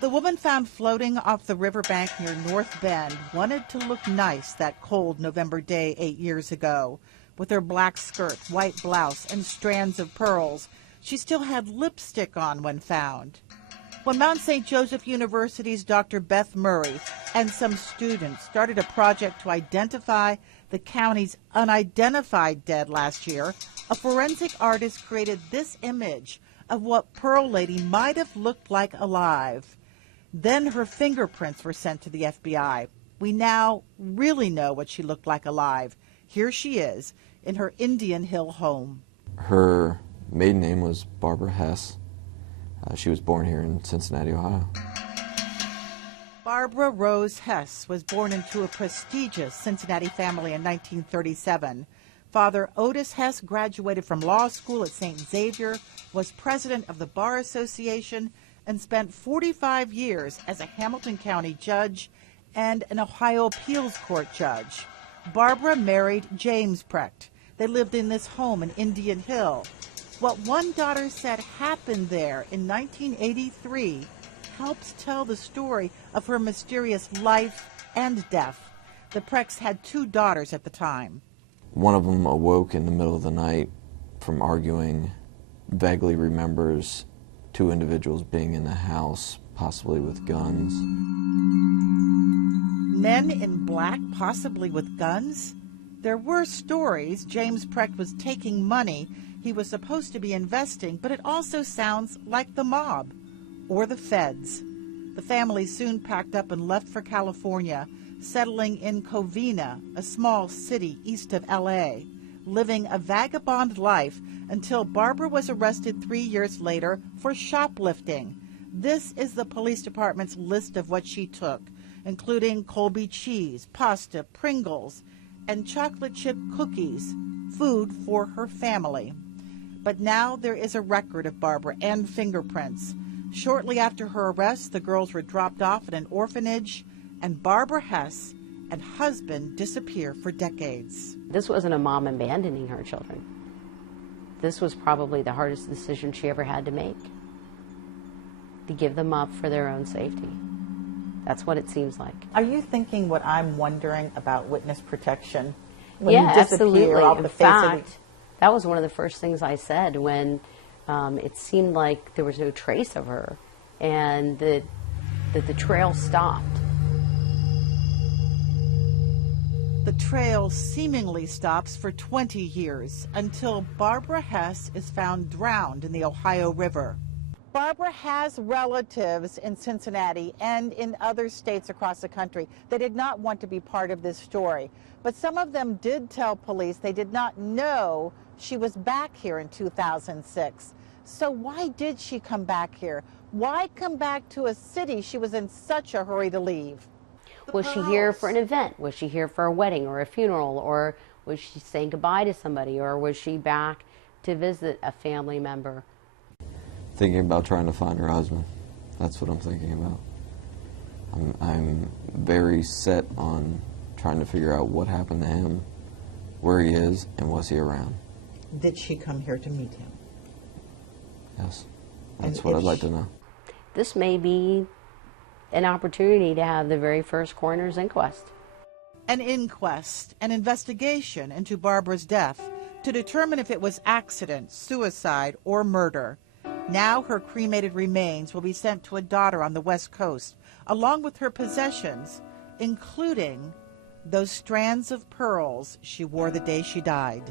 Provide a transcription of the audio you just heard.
The woman found floating off the riverbank near North Bend wanted to look nice that cold November day 8 years ago. With her black skirt, white blouse, and strands of pearls, she still had lipstick on when found. When Mount St. Joseph University's Dr. Beth Murray and some students started a project to identify the county's unidentified dead last year, a forensic artist created this image of what Pearl Lady might have looked like alive. Then her fingerprints were sent to the FBI. We now really know what she looked like alive. Here she is in her Indian Hill home. Her maiden name was Barbara Hess. She was born here in Cincinnati, Ohio. Barbara Rose Hess was born into a prestigious Cincinnati family in 1937. Father Otis Hess graduated from law school at St. Xavier, was president of the Bar Association, and spent 45 years as a Hamilton County judge and an Ohio Appeals Court judge. Barbara married James Precht. They lived in this home in Indian Hill. What one daughter said happened there in 1983 helps tell the story of her mysterious life and death. The Prechts had 2 daughters at the time. One of them awoke in the middle of the night from arguing, vaguely remembers 2 individuals being in the house, possibly with guns. Men in black, possibly with guns? There were stories James Precht was taking money he was supposed to be investing, but it also sounds like the mob or the feds. The family soon packed up and left for California, settling in Covina, a small city east of L.A., living a vagabond life until Barbara was arrested 3 years later for shoplifting. This is the police department's list of what she took, including Colby cheese, pasta, Pringles, and chocolate chip cookies, food for her family. But now there is a record of Barbara and fingerprints. Shortly after her arrest, the girls were dropped off at an orphanage, and Barbara Hess and husband disappear for decades. This wasn't a mom abandoning her children. This was probably the hardest decision she ever had to make, to give them up for their own safety. That's what it seems like. Are you thinking what I'm wondering about witness protection? When yeah, you disappear absolutely. off In the face fact, of that was one of the first things I said when it seemed like there was no trace of her and that the trail stopped. The trail seemingly stops for 20 years until Barbara Hess is found drowned in the Ohio River. Barbara has relatives in Cincinnati and in other states across the country. They did not want to be part of this story, but some of them did tell police they did not know she was back here in 2006. So why did she come back here? Why come back to a city she was in such a hurry to leave? Was she here for an event? Was she here for a wedding or a funeral? Or was she saying goodbye to somebody? Or was she back to visit a family member? Thinking about trying to find her husband. That's what I'm thinking about. I'm very set on trying to figure out what happened to him, where he is, and was he around. Did she come here to meet him? Yes. That's what I'd like to know. This may be an opportunity to have the very first coroner's inquest. An inquest, an investigation into Barbara's death to determine if it was accident, suicide, or murder. Now her cremated remains will be sent to a daughter on the West Coast, along with her possessions, including those strands of pearls she wore the day she died.